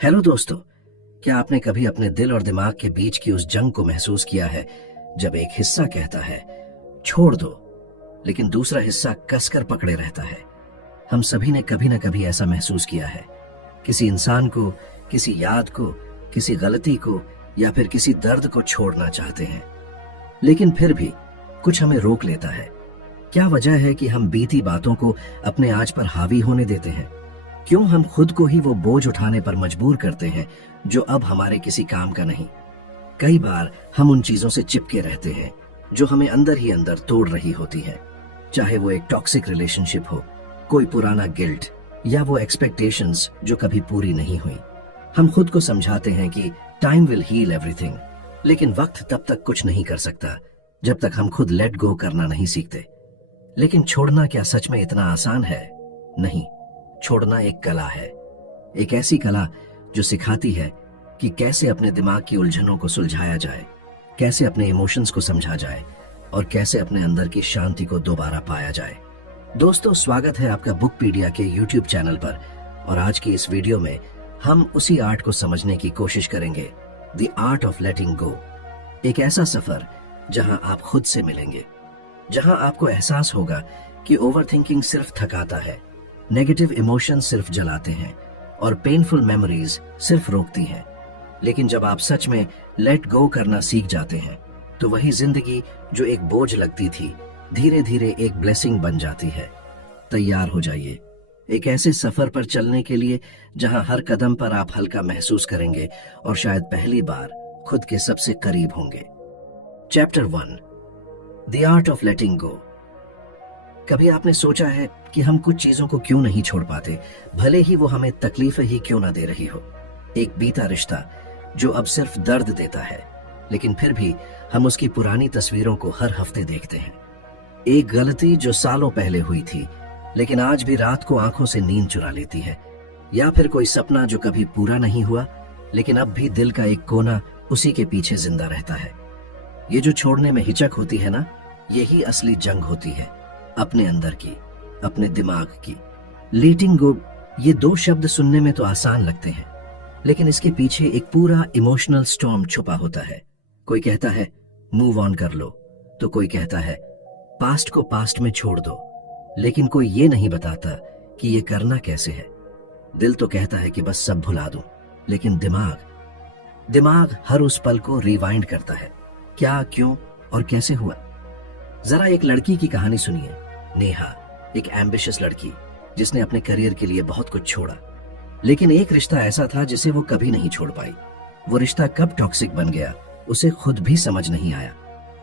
Hello दोस्तों, क्या आपने कभी अपने दिल और दिमाग के बीच की उस जंग को महसूस किया है जब एक हिस्सा कहता है छोड़ दो, लेकिन दूसरा हिस्सा कसकर पकड़े रहता है। हम सभी ने कभी ना कभी ऐसा महसूस किया है, किसी इंसान को, किसी याद को, किसी गलती को या फिर किसी दर्द को छोड़ना चाहते हैं, लेकिन फिर भी कुछ हमें रोक लेता है। क्या वजह है कि हम बीती बातों को अपने आज पर हावी होने देते हैं? क्यों हम खुद को ही वो बोझ उठाने पर मजबूर करते हैं जो अब हमारे किसी काम का नहीं? कई बार हम उन चीजों से चिपके रहते हैं जो हमें अंदर ही अंदर तोड़ रही होती हैं, चाहे वो एक टॉक्सिक रिलेशनशिप हो, कोई पुराना गिल्ट या वो एक्सपेक्टेशंस जो कभी पूरी नहीं हुई। हम खुद को समझाते हैं कि टाइम विल हील एवरीथिंग, लेकिन वक्त तब तक कुछ नहीं कर सकता जब तक हम खुद लेट गो करना नहीं सीखते। लेकिन छोड़ना क्या सच में इतना आसान है? नहीं, छोड़ना एक कला है, एक ऐसी कला जो सिखाती है कि कैसे अपने दिमाग की उलझनों को सुलझाया जाए, कैसे अपने इमोशंस को समझा जाए और कैसे अपने अंदर की शांति को दोबारा पाया जाए। दोस्तों, स्वागत है आपका बुकपीडिया के यूट्यूब चैनल पर, और आज की इस वीडियो में हम उसी आर्ट को समझने की कोशिश करेंगे, द आर्ट ऑफ लेटिंग गो। एक ऐसा सफर जहां आप खुद से मिलेंगे, जहां आपको एहसास होगा कि ओवरथिंकिंग सिर्फ थकाता है, नेगेटिव इमोशंस सिर्फ जलाते हैं और पेनफुल मेमोरीज सिर्फ रोकती हैं। लेकिन जब आप सच में लेट गो करना सीख जाते हैं तो वही जिंदगी जो एक बोझ लगती थी धीरे धीरे एक ब्लेसिंग बन जाती है। तैयार हो जाइए एक ऐसे सफर पर चलने के लिए जहां हर कदम पर आप हल्का महसूस करेंगे और शायद पहली बार खुद के सबसे करीब होंगे। Chapter 1, the art of letting go. कभी आपने सोचा है कि हम कुछ चीजों को क्यों नहीं छोड़ पाते, भले ही वो हमें तकलीफें ही क्यों ना दे रही हो? एक बीता रिश्ता जो अब सिर्फ दर्द देता है, लेकिन फिर भी हम उसकी पुरानी तस्वीरों को हर हफ्ते देखते हैं। एक गलती जो सालों पहले हुई थी लेकिन आज भी रात को आंखों से नींद चुरा लेती है, या फिर कोई सपना जो कभी पूरा नहीं हुआ लेकिन अब भी दिल का एक कोना उसी के पीछे जिंदा रहता है। ये जो छोड़ने में हिचक होती है ना, यही असली जंग होती है, अपने अंदर की, अपने दिमाग की। लेटिंग गो, ये दो शब्द सुनने में तो आसान लगते हैं, लेकिन इसके पीछे एक पूरा इमोशनल स्टॉर्म छुपा होता है। कोई कहता है मूव ऑन कर लो, तो कोई कहता है पास्ट को पास्ट में छोड़ दो, लेकिन कोई ये नहीं बताता कि ये करना कैसे है। दिल तो कहता है कि बस सब भुला दूं, लेकिन दिमाग हर उस पल को रिवाइंड करता है, क्या, क्यों और कैसे हुआ। जरा एक लड़की की कहानी सुनिए, नेहा, एक एम्बिशियस लड़की जिसने अपने करियर के लिए बहुत कुछ छोड़ा, लेकिन एक रिश्ता ऐसा था जिसे वो कभी नहीं छोड़ पाई। वो रिश्ता कब टॉक्सिक बन गया उसे खुद भी समझ नहीं आया।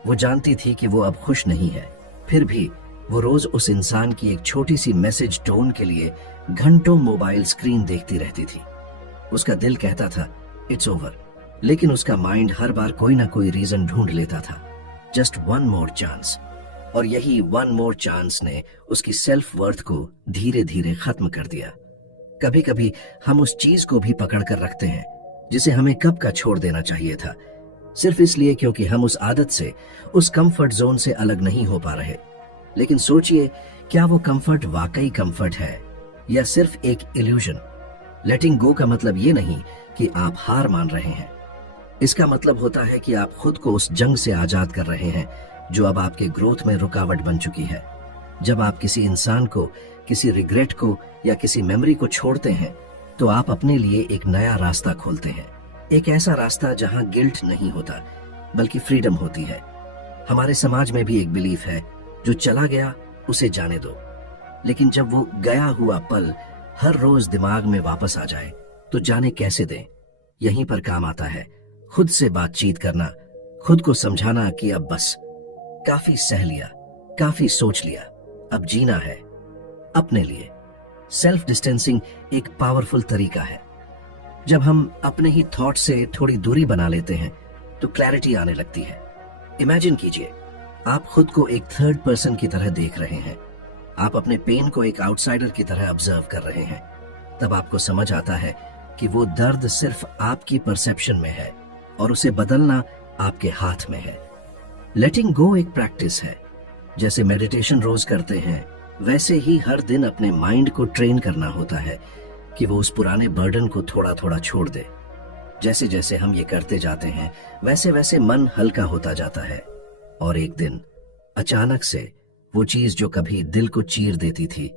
वो जानती थी कि वो अब खुश नहीं है, फिर भी वो रोज उस इंसान की एक छोटी सी मैसेज टोन के लिए घंटों मोबाइल स्क्रीन देखती रहती थी। उसका दिल कहता था इट्स ओवर, लेकिन उसका माइंड हर बार कोई ना कोई रीजन ढूंढ लेता था, जस्ट वन मोर चांस। और यही वन मोर चांस ने उसकी सेल्फ वर्थ को धीरे धीरे खत्म कर दिया। कभी कभी हम उस चीज को भी पकड़ कर रखते हैं जिसे हमें कब का छोड़ देना चाहिए था, सिर्फ इसलिए क्योंकि हम उस आदत से, उस कंफर्ट जोन से अलग नहीं हो पा रहे। लेकिन सोचिए, क्या वो कंफर्ट वाकई कंफर्ट है या सिर्फ एक इल्यूजन? लेटिंग गो का मतलब ये नहीं कि आप हार मान रहे हैं, इसका मतलब होता है कि आप खुद को उस जंग से आजाद कर रहे हैं जो अब आपके ग्रोथ में रुकावट बन चुकी है। जब आप किसी इंसान को, किसी रिग्रेट को या किसी मेमोरी को छोड़ते हैं तो आप अपने लिए एक नया रास्ता खोलते हैं, एक ऐसा रास्ता जहां गिल्ट नहीं होता बल्कि फ्रीडम होती है। हमारे समाज में भी एक बिलीफ है, जो चला गया उसे जाने दो, लेकिन जब वो गया हुआ पल हर रोज दिमाग में वापस आ जाए तो जाने कैसे दें? यहीं पर काम आता है खुद से बातचीत करना, खुद को समझाना कि अब बस काफी सह लिया, काफी सोच लिया, अब जीना है अपने लिए। सेल्फ डिस्टेंसिंग एक पावरफुल तरीका है। जब हम अपने ही थॉट से थोड़ी दूरी बना लेते हैं तो क्लैरिटी आने लगती है। इमेजिन कीजिए, आप खुद को एक थर्ड पर्सन की तरह देख रहे हैं, आप अपने पेन को एक आउटसाइडर की तरह ऑब्जर्व कर रहे हैं। तब आपको समझ आता है कि वो दर्द सिर्फ आपकी परसेप्शन में है और उसे बदलना आपके हाथ में है। लेटिंग गो एक प्रैक्टिस है। जैसे मेडिटेशन रोज करते हैं, वैसे ही हर दिन अपने माइंड को ट्रेन करना होता है कि वो उस पुराने बर्डन को थोड़ा थोड़ा छोड़ दे। जैसे जैसे हम ये करते जाते हैं वैसे वैसे मन हल्का होता जाता है, और एक दिन अचानक से वो चीज जो कभी दिल को चीर देती थी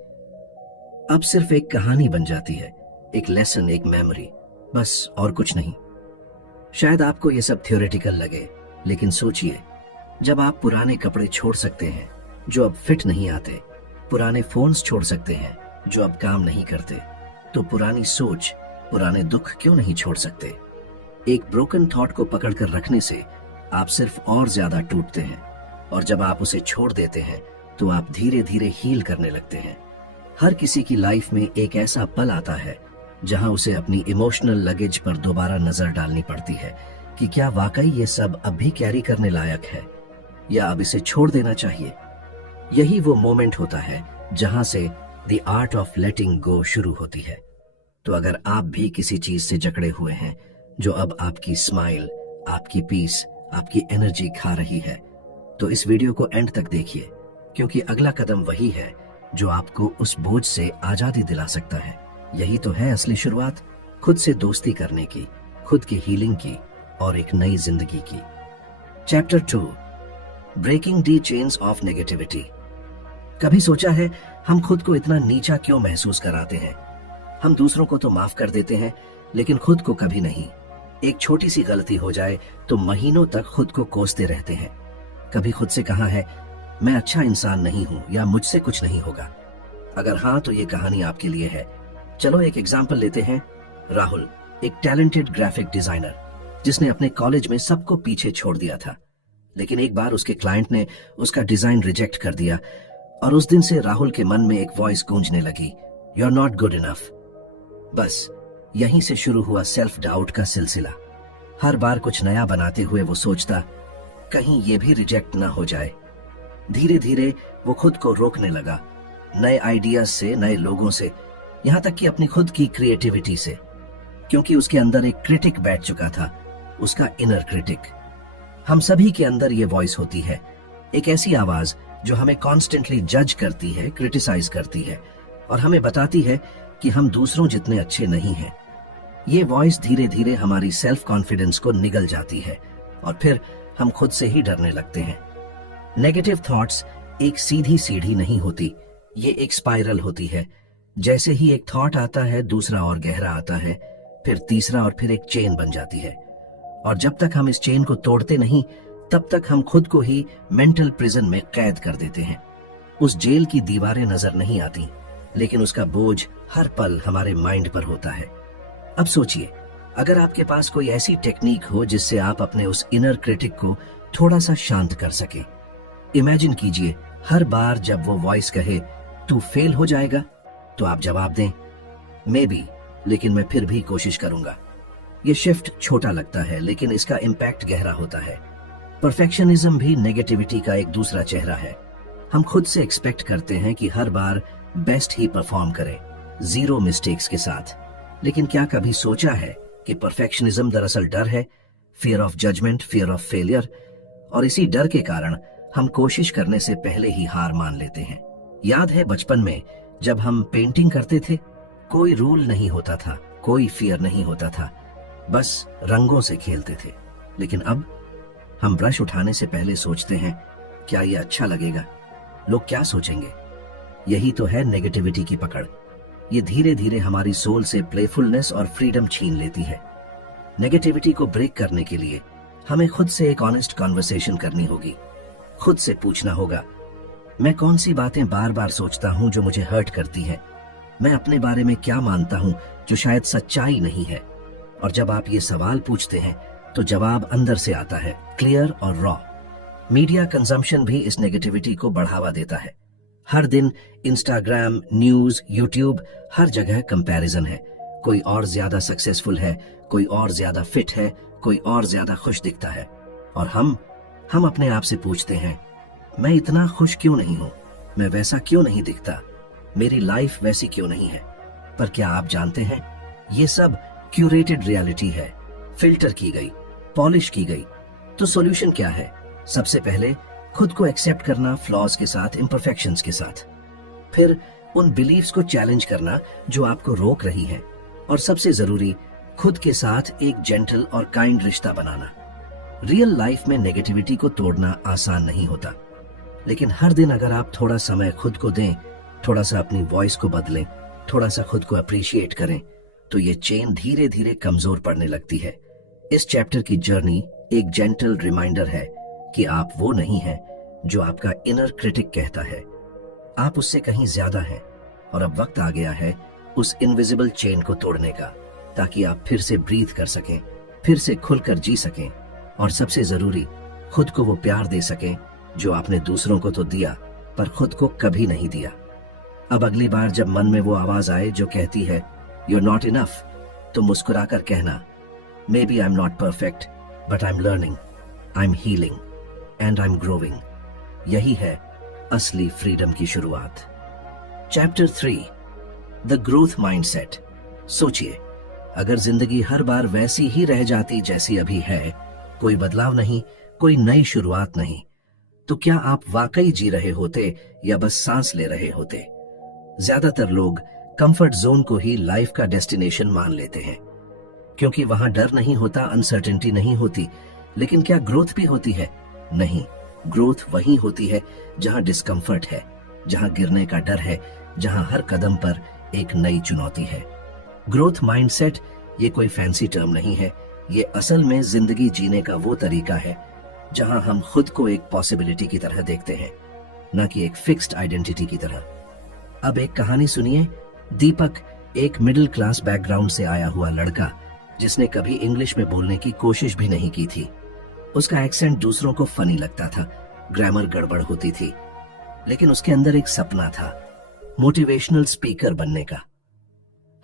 अब सिर्फ एक कहानी बन जाती है, एक लेसन, एक मेमोरी, बस और कुछ नहीं। शायद आपको ये सब थ्योरेटिकल लगे, लेकिन सोचिए, जब आप पुराने कपड़े छोड़ सकते हैं जो अब फिट नहीं आते, पुराने फोन्स छोड़ सकते हैं जो अब काम नहीं करते, तो पुरानी सोच, पुराने दुख क्यों नहीं छोड़ सकते? एक ब्रोकन थॉट को पकड़कर रखने से आप सिर्फ और ज्यादा टूटते हैं, और जब आप उसे छोड़ देते हैं तो आप धीरे धीरे हील करने लगते हैं। हर किसी की लाइफ में एक ऐसा पल आता है जहां उसे अपनी इमोशनल लगेज पर दोबारा नजर डालनी पड़ती है कि क्या वाकई ये सब अब भी कैरी करने लायक है, या अब इसे छोड़ देना चाहिए। यही वो मोमेंट होता है जहां से द आर्ट ऑफ लेटिंग गो शुरू होती है। तो अगर आप भी किसी चीज से जकड़े हुए हैं जो अब आपकी स्माइल, आपकी पीस, आपकी एनर्जी खा रही है, तो इस वीडियो को एंड तक देखिए, क्योंकि अगला कदम वही है जो आपको उस बोझ से आजादी दिला सकता है। यही तो है असली शुरुआत, खुद से दोस्ती करने की, खुद की हीलिंग की, और एक नई जिंदगी की। Chapter 2, breaking the chains of negativity. कभी सोचा है हम खुद को इतना नीचा क्यों महसूस कराते हैं? हम दूसरों को तो माफ कर देते हैं, लेकिन खुद को कभी नहीं। एक छोटी सी गलती हो जाए तो महीनों तक खुद को कोसते रहते हैं। कभी खुद से कहा है, मैं अच्छा इंसान नहीं हूं, या मुझसे कुछ नहीं होगा? अगर हाँ, तो ये कहानी आपके लिए है। चलो एक एग्जाम्पल लेते हैं। राहुल, एक टैलेंटेड ग्राफिक डिजाइनर, जिसने अपने कॉलेज में सबको पीछे छोड़ दिया था, लेकिन एक बार उसके क्लाइंट ने उसका डिजाइन रिजेक्ट कर दिया, और उस दिन से राहुल के मन में एक वॉइस गूंजने लगी, you are not good enough. बस यहीं से शुरू हुआ सेल्फ डाउट का सिलसिला। हर बार कुछ नया बनाते हुए वो सोचता, कहीं ये भी रिजेक्ट ना हो जाए। धीरे धीरे वो खुद को रोकने लगा, नए आइडियाज से, नए लोगों से, यहां तक कि अपनी खुद की क्रिएटिविटी से, क्योंकि उसके अंदर एक क्रिटिक बैठ चुका था, उसका इनर क्रिटिक। हम सभी के अंदर ये वॉइस होती है, एक ऐसी आवाज जो हमें कॉन्स्टेंटली जज करती है, क्रिटिसाइज करती है, और हमें बताती है कि हम दूसरों जितने अच्छे नहीं हैं। ये वॉइस धीरे धीरे हमारी सेल्फ कॉन्फिडेंस को निगल जाती है, और फिर हम खुद से ही डरने लगते हैं। नेगेटिव थॉट्स एक सीधी सीढ़ी नहीं होती, ये एक स्पाइरल होती है। जैसे ही एक थॉट आता है, दूसरा और गहरा आता है, फिर तीसरा, और फिर एक चेन बन जाती है। और जब तक हम इस चेन को तोड़ते नहीं, तब तक हम खुद को ही मेंटल प्रिजन में कैद कर देते हैं। उस जेल की दीवारें नजर नहीं आती, लेकिन उसका बोझ हर पल हमारे माइंड पर होता है। अब सोचिए, अगर आपके पास कोई ऐसी टेक्निक हो जिससे आप अपने उस इनर क्रिटिक को थोड़ा सा शांत कर सके। इमेजिन कीजिए, हर बार जब वो वॉइस कहे तू फेल हो जाएगा, तो आप जवाब दें, मे बी, लेकिन मैं फिर भी कोशिश करूंगा। ये शिफ्ट छोटा लगता है, लेकिन इसका इम्पैक्ट गहरा होता है। परफेक्शनिज्म भी नेगेटिविटी का एक दूसरा चेहरा है। हम खुद से एक्सपेक्ट करते हैं कि हर बार बेस्ट ही परफॉर्म करें, 0 मिस्टेक्स के साथ। लेकिन क्या कभी सोचा है कि परफेक्शनिज्म दरअसल डर है, fear of judgement, fear of failure, और इसी डर के कारण हम कोशिश करने से पहले ही हार मान लेते हैं। याद है बचपन में जब हम पेंटिंग करते थे, कोई रूल नहीं होता था, कोई फियर नहीं होता था, बस रंगों से खेलते थे। लेकिन अब हम ब्रश उठाने से पहले सोचते हैं, क्या ये अच्छा लगेगा, लोग क्या सोचेंगे? यही तो है नेगेटिविटी की पकड़। ये धीरे धीरे हमारी सोल से प्लेफुलनेस और फ्रीडम छीन लेती है। नेगेटिविटी को ब्रेक करने के लिए हमें खुद से एक ऑनेस्ट कॉन्वर्सेशन करनी होगी। खुद से पूछना होगा, मैं कौन सी बातें बार बार सोचता हूं जो मुझे हर्ट करती हैं? मैं अपने बारे में क्या मानता हूं जो शायद सच्चाई नहीं है? और जब आप ये सवाल पूछते हैं तो जवाब अंदर से आता है, क्लियर और रॉ। मीडिया कंजम्पशन भी इस नेगेटिविटी को बढ़ावा देता है। हर दिन इंस्टाग्राम, न्यूज, यूट्यूब, हर जगह कंपैरिजन है। कोई और ज्यादा सक्सेसफुल है, कोई और ज्यादा फिट है, कोई और ज्यादा खुश दिखता है, और हम अपने आप से पूछते हैं, मैं इतना खुश क्यों नहीं हूं? मैं वैसा क्यों नहीं दिखता? मेरी लाइफ वैसी क्यों नहीं है? पर क्या आप जानते हैं, ये सब क्यूरेटेड रियलिटी है, फिल्टर की गई, पॉलिश की गई। तो सॉल्यूशन क्या है? सबसे पहले खुद को एक्सेप्ट करना, फ्लॉज के साथ, इम्परफेक्शंस के साथ। फिर उन बिलीव्स को चैलेंज करना जो आपको रोक रही हैं, और सबसे जरूरी, खुद के साथ एक जेंटल और काइंड रिश्ता बनाना। रियल लाइफ में नेगेटिविटी को तोड़ना आसान नहीं होता, लेकिन हर दिन अगर आप थोड़ा समय खुद को दें, थोड़ा सा अपनी वॉइस को बदलें, थोड़ा सा खुद को अप्रिशिएट करें, तो ये चेन धीरे धीरे कमजोर पड़ने लगती है। इस चैप्टर की जर्नी एक जेंटल रिमाइंडर है कि आप वो नहीं हैं जो आपका इनर क्रिटिक कहता है। आप उससे कहीं ज्यादा हैं, और अब वक्त आ गया है उस इनविजिबल चेन को तोड़ने का, ताकि आप फिर से ब्रीथ कर सकें, फिर से खुलकर जी सकें, और सबसे जरूरी, खुद को वो प्यार दे सकें जो आपने दूसरों को तो दिया पर खुद को कभी नहीं दिया। अब अगली बार जब मन में वो आवाज आए जो कहती है you're not enough, तो मुस्कुराकर कहना, maybe I'm not perfect, but I'm learning, I'm healing, and I'm growing। यही है असली फ्रीडम की शुरुआत। Chapter 3, the growth mindset. सोचिए, अगर जिंदगी हर बार वैसी ही रह जाती जैसी अभी है, कोई बदलाव नहीं, कोई नई शुरुआत नहीं, तो क्या आप वाकई जी रहे होते या बस सांस ले रहे होते? ज्यादातर लोग कंफर्ट जोन को ही लाइफ का डेस्टिनेशन मान लेते हैं, क्योंकि वहां डर नहीं होता, अनसर्टेनिटी नहीं होती। लेकिन क्या ग्रोथ भी होती है? नहीं, ग्रोथ वही होती है जहां डिस्कंफर्ट है, जहां गिरने का डर है, जहां हर कदम पर एक नई चुनौती है। ग्रोथ माइंडसेट ये कोई फैंसी टर्म नहीं है, ये असल में जिंदगी जीने का वो तरीका है जहां हम खुद को एक पॉसिबिलिटी की तरह देखते हैं, न कि एक फिक्स्ड आइडेंटिटी की तरह। अब एक कहानी सुनिए। दीपक एक मिडिल क्लास बैकग्राउंड से आया हुआ लड़का, जिसने कभी इंग्लिश में बोलने की कोशिश भी नहीं की थी। उसका एक्सेंट दूसरों को फनी लगता था, ग्रामर गड़बड़ होती थी, लेकिन उसके अंदर एक सपना था, मोटिवेशनल स्पीकर बनने का।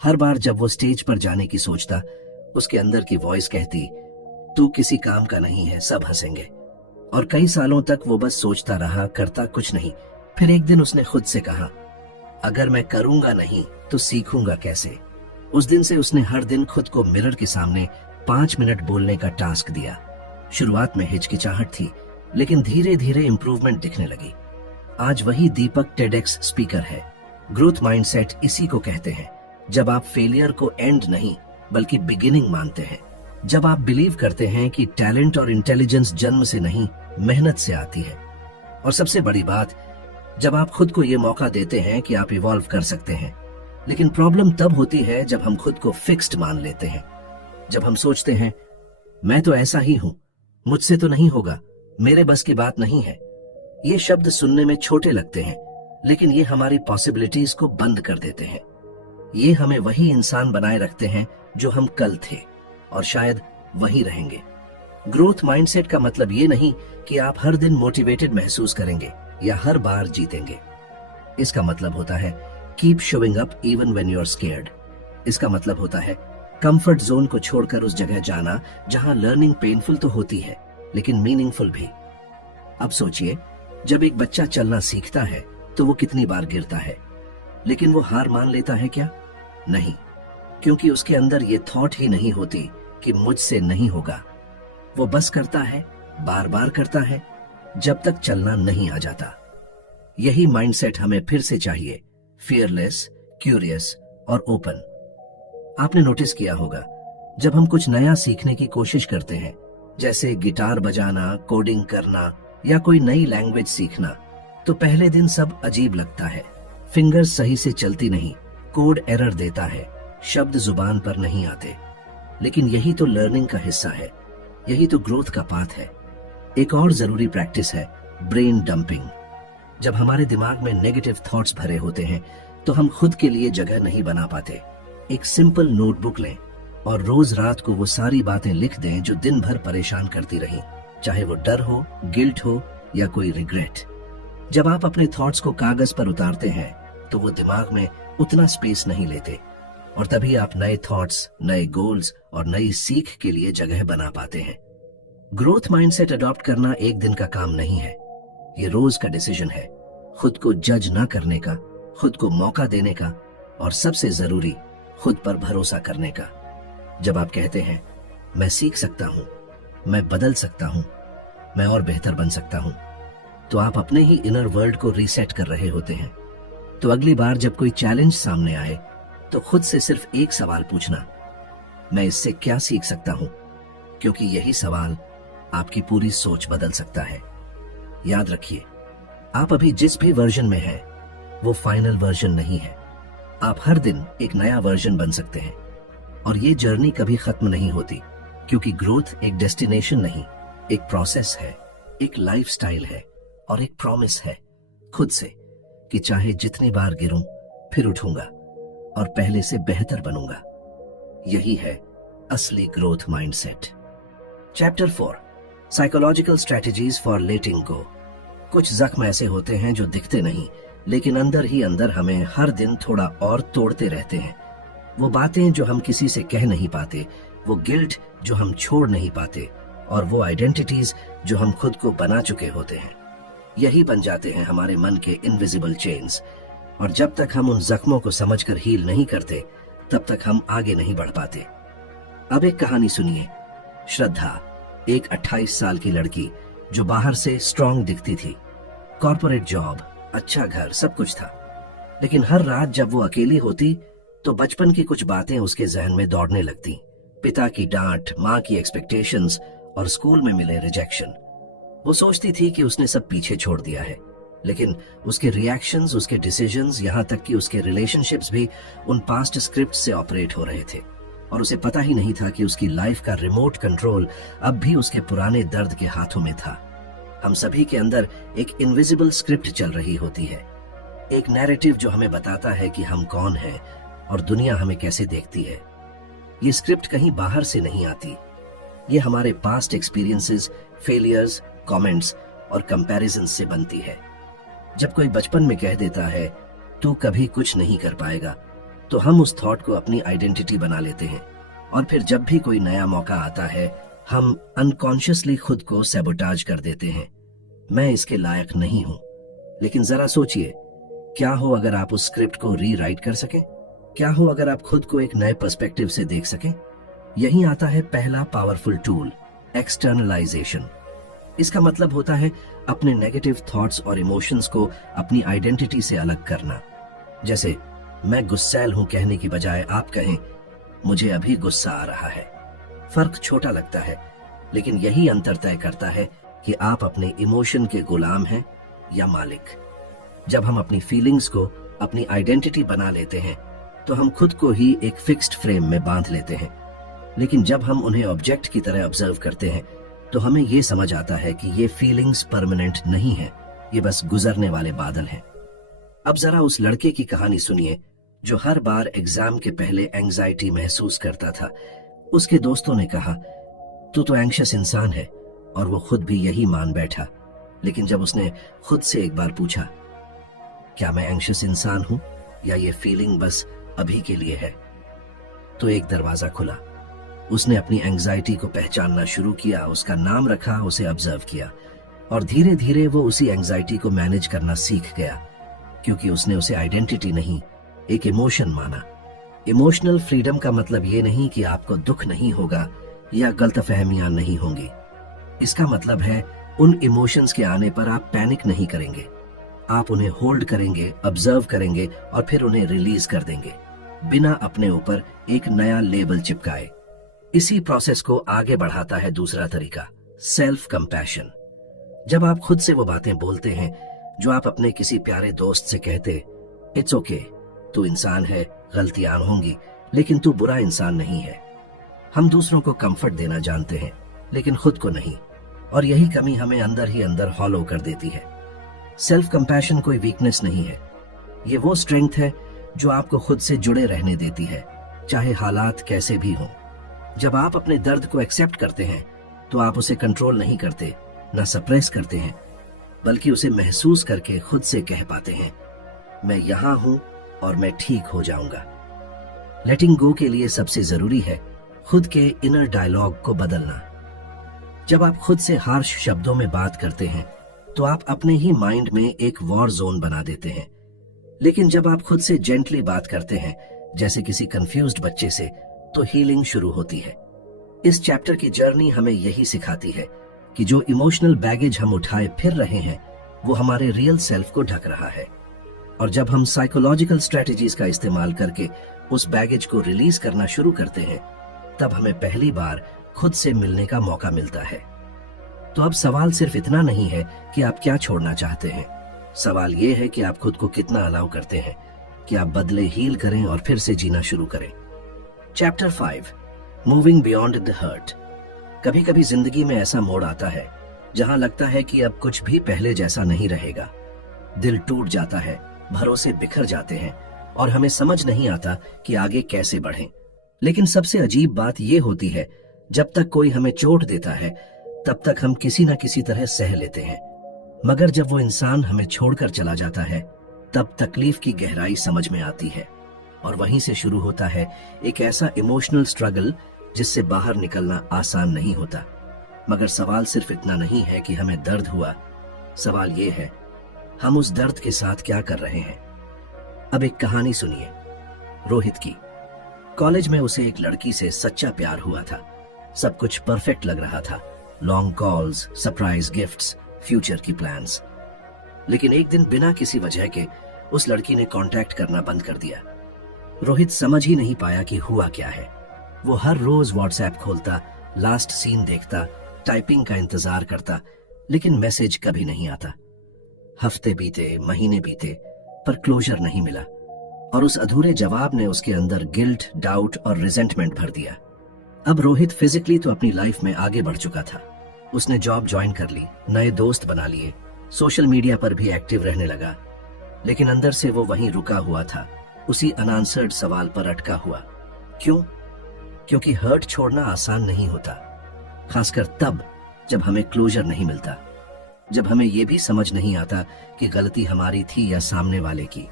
हर बार जब वो स्टेज पर जाने की सोचता, उसके अंदर की वॉइस कहती, तू किसी काम का नहीं है, सब हंसेंगे। और कई सालों तक वो बस सोचता रहा, करता कुछ नहीं। फिर एक दिन उसने खुद से कहा, अगर मैं करूंगा नहीं तो सीखूंगा कैसे? उस दिन से उसने हर दिन खुद को मिरर के सामने 5 मिनट बोलने का टास्क दिया। शुरुआत में हिचकिचाहट थी, लेकिन धीरे धीरे इंप्रूवमेंट दिखने लगी। आज वही दीपक टेडेक्स स्पीकर है। ग्रोथ माइंडसेट इसी को कहते हैं, जब आप फेलियर को एंड नहीं बल्कि बिगिनिंग मानते हैं, जब आप बिलीव करते हैं कि टैलेंट और इंटेलिजेंस जन्म से नहीं, मेहनत से आती है। और सबसे बड़ी बात, जब आप खुद को ये मौका देते हैं कि आप इवॉल्व कर सकते हैं। लेकिन प्रॉब्लम तब होती है जब हम खुद को फिक्स्ड मान लेते हैं, जब हम सोचते हैं मैं तो ऐसा ही हूं, मुझसे तो नहीं होगा, मेरे बस की बात नहीं है। ये शब्द सुनने में छोटे लगते हैं, लेकिन ये हमारी पॉसिबिलिटीज को बंद कर देते हैं। ये हमें वही इंसान बनाए रखते हैं जो हम कल थे, और शायद वही रहेंगे। ग्रोथ माइंडसेट का मतलब ये नहीं कि आप हर दिन मोटिवेटेड महसूस करेंगे या हर बार जीतेंगे। इसका मतलब होता है keep showing up even when you are scared. इसका मतलब होता है कंफर्ट जोन को छोड़कर उस जगह जाना जहां लर्निंग पेनफुल तो होती है, लेकिन मीनिंगफुल भी। अब सोचिए, जब एक बच्चा चलना सीखता है तो वो कितनी बार गिरता है, लेकिन वो हार मान लेता है क्या? नहीं, क्योंकि उसके अंदर ये थॉट ही नहीं होती कि मुझसे नहीं होगा। वो बस करता है, बार बार करता है, जब तक चलना नहीं आ जाता। यही माइंडसेट हमें फिर से चाहिए, फियरलेस, क्यूरियस और ओपन। आपने नोटिस किया होगा, जब हम कुछ नया सीखने की कोशिश करते हैं, जैसे गिटार बजाना, कोडिंग करना या कोई नई लैंग्वेज सीखना, तो पहले दिन सब अजीब लगता है। फिंगर्स सही से चलती नहीं, कोड एरर देता है, शब्द जुबान पर नहीं आते। लेकिन यही तो लर्निंग का हिस्सा है, यही तो ग्रोथ का पाथ है। एक और जरूरी प्रैक्टिस है ब्रेन डंपिंग। जब हमारे दिमाग में नेगेटिव थॉट्स भरे होते हैं तो हम खुद के लिए जगह नहीं बना पाते। एक सिंपल नोटबुक लें और रोज रात को वो सारी बातें लिख दें जो दिन भर परेशान करती रहीं, चाहे वो डर हो, गिल्ट हो या कोई रिग्रेट। जब आप अपने थॉट्स को कागज पर उतारते हैं तो वो दिमाग में उतना स्पेस नहीं लेते, और तभी आप नए थॉट्स, नए गोल्स और नई सीख के लिए जगह बना पाते हैं। ग्रोथ माइंडसेट अडॉप्ट करना एक दिन का काम नहीं है, ये रोज का डिसीजन है। खुद को जज ना करने का, खुद को मौका देने का, और सबसे जरूरी, खुद पर भरोसा करने का। जब आप कहते हैं मैं सीख सकता हूं, मैं बदल सकता हूं, मैं और बेहतर बन सकता हूं, तो आप अपने ही इनर वर्ल्ड को रीसेट कर रहे होते हैं। तो अगली बार जब कोई चैलेंज सामने आए, तो खुद से सिर्फ एक सवाल पूछना, मैं इससे क्या सीख सकता हूं? क्योंकि यही सवाल आपकी पूरी सोच बदल सकता है। याद रखिए, आप अभी जिस भी वर्जन में हैं, वो फाइनल वर्जन नहीं है। आप हर दिन एक नया वर्जन बन सकते हैं और ये जर्नी कभी खत्म नहीं होती, क्योंकि ग्रोथ एक डेस्टिनेशन नहीं, एक प्रोसेस है, एक लाइफस्टाइल है और एक प्रॉमिस है खुद से कि चाहे जितनी बार गिरूं फिर उठूंगा और पहले से बेहतर बनूंगा। यही है असली growth mindset. Chapter 4, psychological strategies for letting go. कुछ जख्म ऐसे होते हैं जो दिखते नहीं, लेकिन अंदर ही अंदर हमें हर दिन थोड़ा और तोड़ते रहते हैं। वो बातें जो हम किसी से कह नहीं पाते, वो गिल्ट जो हम छोड़ नहीं पाते, और वो आइडेंटिटीज जो हम खुद को बना चुके होते हैं। यही बन जाते हैं हमारे मन के इनविजिबल चेन्स, और जब तक हम उन जख्मों को समझकर हील नहीं करते, तब तक हम आगे नहीं बढ़ पाते। अब एक कहानी सुनिए। श्रद्धा, एक 28 साल की लड़की जो बाहर से स्ट्रांग दिखती थी, कॉर्पोरेट जॉब, अच्छा घर, सब कुछ था। लेकिन हर रात जब वो अकेली होती तो बचपन की कुछ बातें उसके जहन में दौड़ने लगती। पिता की डांट, माँ की एक्सपेक्टेशंस और स्कूल में मिले रिजेक्शन। वो सोचती थी कि उसने सब पीछे छोड़ दिया है, लेकिन उसके रिएक्शंस, उसके डिसीजंस, यहाँ तक कि उसके रिलेशनशिप्स भी उन पास्ट स्क्रिप्ट से ऑपरेट हो रहे थे, और उसे पता ही नहीं था कि उसकी लाइफ का रिमोट कंट्रोल अब भी उसके पुराने दर्द के हाथों में था। हम सभी के अंदर एक इनविजिबल स्क्रिप्ट चल रही होती है, एक नैरेटिव जो हमें बताता है कि हम कौन हैं और दुनिया हमें कैसे देखती है। ये स्क्रिप्ट कहीं बाहर से नहीं आती, ये हमारे पास्ट एक्सपीरियंसेस, फेलियर्स, कमेंट्स और कंपैरिजंस से बनती है। जब कोई बचपन में कह देता है तू कभी कुछ नहीं कर पाएगा, तो हम उस थॉट को अपनी आइडेंटिटी बना लेते हैं, और फिर जब भी कोई नया मौका आता है, हम अनकॉन्शियसली खुद को सैबोटाज कर देते हैं। मैं इसके लायक नहीं हूं। लेकिन जरा सोचिए, क्या हो अगर आप उस स्क्रिप्ट को रीराइट कर सकें? क्या हो अगर आप खुद को एक नए पर्सपेक्टिव से देख सकें? यही आता है पहला पावरफुल टूल, एक्सटर्नलाइजेशन। इसका मतलब होता है अपने नेगेटिव थॉट्स और इमोशंस को अपनी आइडेंटिटी से अलग करना। जैसे मैं गुस्सैल हूं कहने की बजाय आप कहें मुझे अभी गुस्सा आ रहा है। फर्क छोटा लगता है, लेकिन यही अंतर तय करता है कि आप अपने इमोशन के गुलाम हैं या मालिक। जब हम अपनी फीलिंग्स को अपनी आइडेंटिटी बना लेते हैं, तो हम खुद को ही एक फिक्स्ड फ्रेम में बांध लेते हैं। लेकिन जब हम उन्हें ऑब्जेक्ट की तरह ऑब्जर्व करते हैं, तो हमें यह समझ आता है कि ये फीलिंग्स परमानेंट नहीं है, ये बस गुजरने वाले बादल हैं। अब जरा उस लड़के की कहानी सुनिए जो हर बार एग्जाम के पहले एंजाइटी महसूस करता था। उसके दोस्तों ने कहा तू तो एंग्शियस इंसान है, और वो खुद भी यही मान बैठा। लेकिन जब उसने खुद से एक बार पूछा क्या मैं एंग्शियस इंसान हूं या ये फीलिंग बस अभी के लिए है, तो एक दरवाजा खुला। उसने अपनी एंजाइटी को पहचानना शुरू किया, उसका नाम रखा, उसे ऑब्जर्व किया, और धीरे धीरे वो उसी एंजाइटी को मैनेज करना सीख गया, क्योंकि उसने उसे आइडेंटिटी नहीं, एक इमोशन माना। इमोशनल फ्रीडम का मतलब ये नहीं कि आपको दुख नहीं होगा या गलतफहमियां नहीं होंगी। इसका मतलब है उन इमोशंस के आने पर आप पैनिक नहीं करेंगे, आप उन्हें होल्ड करेंगे, ऑब्जर्व करेंगे और फिर उन्हें रिलीज कर देंगे, बिना अपने ऊपर एक नया लेबल चिपकाए। इसी प्रोसेस को आगे बढ़ाता है दूसरा तरीका, सेल्फ कंपैशन। जब आप खुद से वो बातें बोलते हैं जो आप अपने किसी प्यारे दोस्त से कहते, इट्स ओके, तू इंसान है, गलतियां होंगी, लेकिन तू बुरा इंसान नहीं है। हम दूसरों को कंफर्ट देना जानते हैं, लेकिन खुद को नहीं, और यही कमी हमें अंदर ही अंदर हॉलो कर देती है। सेल्फ कंपैशन कोई वीकनेस नहीं है, ये वो स्ट्रेंथ है जो आपको खुद से जुड़े रहने देती है, चाहे हालात कैसे भी हों। जब आप अपने दर्द को एक्सेप्ट करते हैं, तो आप उसे कंट्रोल नहीं करते, ना सप्रेस करते हैं, बल्कि उसे महसूस करके खुद से कह पाते हैं, मैं यहां हूं और मैं ठीक हो जाऊंगा। लेटिंग गो के लिए सबसे जरूरी है खुद के इनर डायलॉग को बदलना। जब आप खुद से हार्श शब्दों में बात करते हैं, तो आप अपने ही माइंड में एक वॉर जोन बना देते हैं। लेकिन जब आप खुद से जेंटली बात करते हैं, जैसे किसी कंफ्यूज्ड बच्चे से, तो हीलिंग शुरू होती है। इस चैप्टर की जर्नी हमें यही सिखाती है कि जो इमोशनल बैगेज हम उठाए फिर रहे हैं, वो हमारे रियल सेल्फ को ढक रहा है। और जब हम साइकोलॉजिकल स्ट्रेटजीज का इस्तेमाल करके उस बैगेज को रिलीज करना शुरू करते हैं, तब हमें पहली बार खुद से मिलने का मौका मिलता है। तो अब सवाल सिर्फ इतना नहीं है कि आप क्या छोड़ना चाहते हैं, सवाल यह है कि आप खुद को कितना अलाउ करते हैं कि आप बदले हील करें और फिर से जीना शुरू करें। Chapter 5, moving beyond the hurt. कभी कभी जिंदगी में ऐसा मोड़ आता है जहां लगता है कि अब कुछ भी पहले जैसा नहीं रहेगा। दिल टूट जाता है, भरोसे बिखर जाते हैं और हमें समझ नहीं आता कि आगे कैसे बढ़ें। लेकिन सबसे अजीब बात यह होती है, जब तक कोई हमें चोट देता है तब तक हम किसी न किसी तरह सह लेते हैं, मगर जब वो इंसान हमें छोड़कर चला जाता है तब तकलीफ की गहराई समझ में आती है और वहीं से शुरू होता है एक ऐसा इमोशनल स्ट्रगल जिससे बाहर निकलना आसान नहीं होता। मगर सवाल सिर्फ इतना नहीं है कि हमें दर्द हुआ, सवाल ये है हम उस दर्द के साथ क्या कर रहे हैं। अब एक कहानी सुनिए, रोहित की। कॉलेज में उसे एक लड़की से सच्चा प्यार हुआ था। सब कुछ परफेक्ट लग रहा था, long calls, surprise gifts, future की प्लान्स। लेकिन एक दिन बिना किसी वजह के उस लड़की ने कांटेक्ट करना बंद कर दिया। रोहित समझ ही नहीं पाया कि हुआ क्या है। वो हर रोज व्हाट्सएप खोलता, लास्ट सीन देखता, टाइपिंग का इंतजार करता, लेकिन मैसेज कभी नहीं आता। हफ्ते बीते, महीने बीते, पर क्लोजर नहीं मिला और उस अधूरे जवाब ने उसके अंदर गिल्ट, डाउट और रिजेंटमेंट भर दिया। अब रोहित फिजिकली तो अपनी लाइफ में आगे बढ़ चुका था। उसने जॉब ज्वाइन कर ली, नए दोस्त बना लिए, सोशल मीडिया पर भी एक्टिव रहने लगा, लेकिन अंदर से वो वहीं रुका हुआ था, उसी अनआंसर्ड सवाल पर अटका हुआ। क्यों? क्योंकि हर्ट छोड़ना आसान नहीं होता, खासकर तब जब हमें क्लोजर नहीं मिलता, जब हमें यह भी समझ नहीं आता कि गलती हमारी थी या सामने वाले की।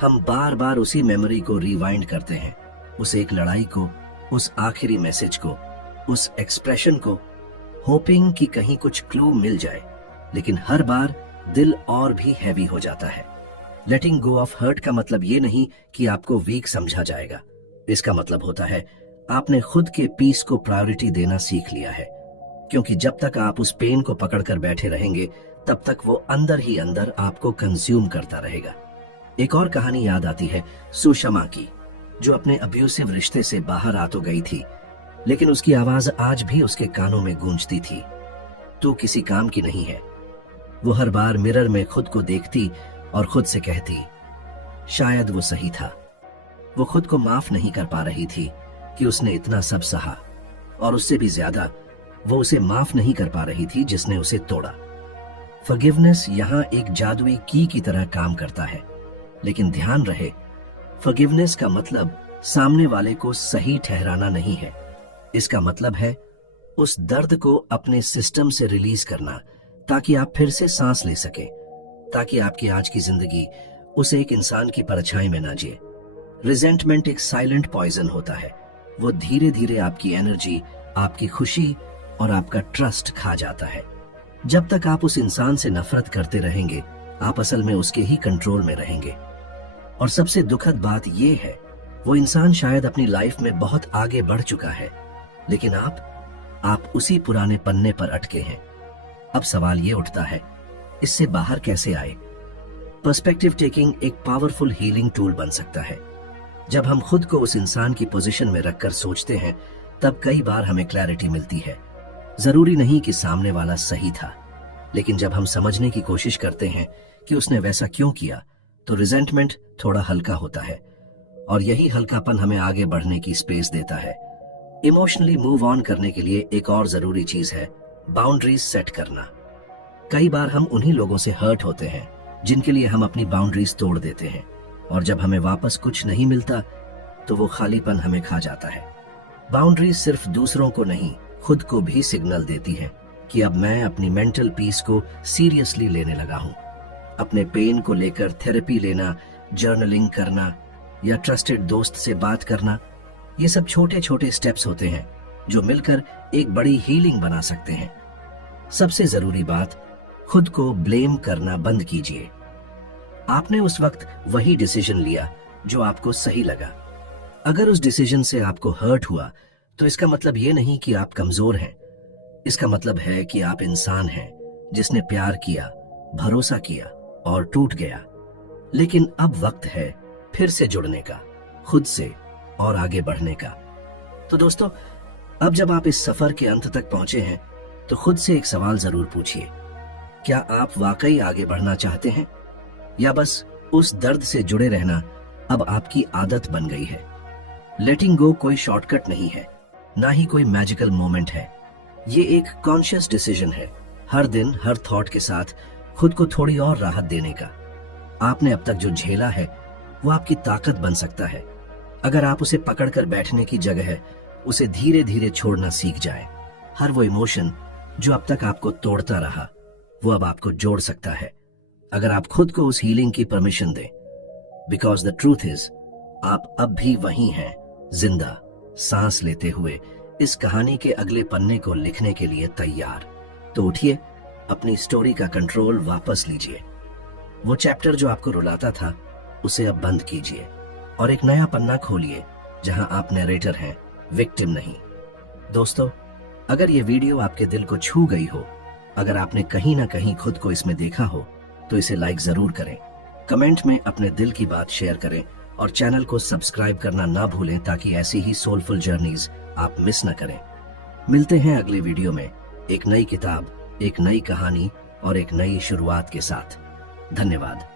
हम बार बार उसी मेमोरी को रिवाइंड करते हैं, उस एक लड़ाई को, उस आखिरी मैसेज को, उस एक्सप्रेशन को, होपिंग कि कहीं कुछ क्लू मिल जाए। लेकिन हर बार दिल और भी हैवी हो जाता है। लेटिंग गो ऑफ हर्ट का मतलब ये नहीं कि आपको वीक समझा जाएगा। इसका मतलब होता है आपने खुद के पीस को प्रायोरिटी देना सीख लिया है, क्योंकि जब तक आप उस पेन को पकड़कर बैठे रहेंगे तब तक वो अंदर ही अंदर आपको कंज्यूम करता रहेगा। एक और कहानी याद आती है सुषमा की, जो अपने अब्यूसिव रिश्ते से बाहर आ तो गई थी, लेकिन उसकी आवाज आज भी उसके कानों में गूंजती थी, तू किसी काम की नहीं है। वो हर बार मिरर में खुद को देखती और खुद से कहती, शायद वो सही था। वो खुद को माफ नहीं कर पा रही थी कि उसने इतना सब सहा, और उससे भी ज्यादा वो उसे माफ नहीं कर पा रही थी जिसने उसे तोड़ा। फॉरगिवनेस यहाँ एक जादुई की तरह काम करता है, लेकिन ध्यान रहे, फॉरगिवनेस का मतलब सामने वाले को सही ठहराना नहीं है। इसका मतलब है उस दर्द को अपने सिस्टम से रिलीज करना, ताकि आप फिर से सांस ले सके, ताकि आपकी आज की जिंदगी उस एक इंसान की परछाई में ना जिए। रिजेंटमेंट एक साइलेंट पॉइजन होता है। वो धीरे धीरे आपकी एनर्जी, आपकी खुशी और आपका ट्रस्ट खा जाता है। जब तक आप उस इंसान से नफरत करते रहेंगे, आप असल में उसके ही कंट्रोल में रहेंगे। और सबसे दुखद बात यह है, वो इंसान शायद अपनी लाइफ में बहुत आगे बढ़ चुका है, लेकिन आप उसी पुराने पन्ने पर अटके हैं। अब सवाल ये उठता है, इससे बाहर कैसे आए? पर्सपेक्टिव टेकिंग एक पावरफुल हीलिंग टूल बन सकता है। जब हम खुद को उस इंसान की पोजीशन में रखकर सोचते हैं, तब कई बार हमें क्लैरिटी मिलती है। जरूरी नहीं कि सामने वाला सही था, लेकिन जब हम समझने की कोशिश करते हैं कि उसने वैसा क्यों किया, तो रिजेंटमेंट थोड़ा हल्का होता है, और यही हल्कापन हमें आगे बढ़ने की स्पेस देता है। इमोशनली मूव ऑन करने के लिए एक और जरूरी चीज है बाउंड्रीज सेट करना। कई बार हम उन्हीं लोगों से हर्ट होते हैं जिनके लिए हम अपनी बाउंड्रीज तोड़ देते हैं, और जब हमें वापस कुछ नहीं मिलता तो वो खालीपन हमें खा जाता है। बाउंड्रीज सिर्फ दूसरों को नहीं, खुद को भी सिग्नल देती है कि अब मैं अपनी मेंटल पीस को सीरियसली लेने लगा हूं। अपने पेन को लेकर थेरेपी लेना, जर्नलिंग करना या ट्रस्टेड दोस्त से बात करना, ये सब छोटे छोटे स्टेप्स होते हैं जो मिलकर एक बड़ी हीलिंग बना सकते हैं। सबसे जरूरी बात, खुद को ब्लेम करना बंद कीजिए। आपने उस वक्त वही डिसीजन लिया जो आपको सही लगा। अगर उस डिसीजन से आपको हर्ट हुआ, तो इसका मतलब ये नहीं कि आप कमजोर हैं। इसका मतलब है कि आप इंसान हैं जिसने प्यार किया, भरोसा किया और टूट गया। लेकिन अब वक्त है फिर से जुड़ने का, खुद से और आगे बढ़ने का। तो दोस्तों, अब जब आप इस सफर के अंत तक पहुंचे हैं तो खुद से एक सवाल जरूर पूछिए, क्या आप वाकई आगे बढ़ना चाहते हैं या बस उस दर्द से जुड़े रहना अब आपकी आदत बन गई है? लेटिंग गो कोई शॉर्टकट नहीं है, ना ही कोई मैजिकल मोमेंट है। ये एक कॉन्शियस डिसीजन है, हर दिन हर थॉट के साथ खुद को थोड़ी और राहत देने का। आपने अब तक जो झेला है वो आपकी ताकत बन सकता है अगर आप उसे पकड़कर बैठने की जगह उसे धीरे धीरे छोड़ना सीख जाए। हर वो इमोशन जो अब तक आपको तोड़ता रहा वो अब आपको जोड़ सकता है अगर आप खुद को उस हीलिंग की परमिशन दें। बिकॉज द ट्रूथ इज, आप अब भी वही हैं, जिंदा, सांस लेते हुए इस कहानी के अगले पन्ने को लिखने के लिए तैयार। तो उठिए, अपनी स्टोरी का कंट्रोल वापस लीजिए। वो चैप्टर जो आपको रुलाता था उसे अब बंद कीजिए और एक नया पन्ना खोलिए जहां आप नरेटर हैं, विक्टिम नहीं। दोस्तों, अगर ये वीडियो आपके दिल को छू गई हो, अगर आपने कहीं ना कहीं खुद को इसमें देखा हो, तो इसे लाइक जरूर करें, कमेंट में अपने दिल की बात शेयर करें और चैनल को सब्सक्राइब करना ना भूलें ताकि ऐसी ही सोलफुल जर्नीज आप मिस न करें। मिलते हैं अगले वीडियो में एक नई किताब, एक नई कहानी और एक नई शुरुआत के साथ। धन्यवाद।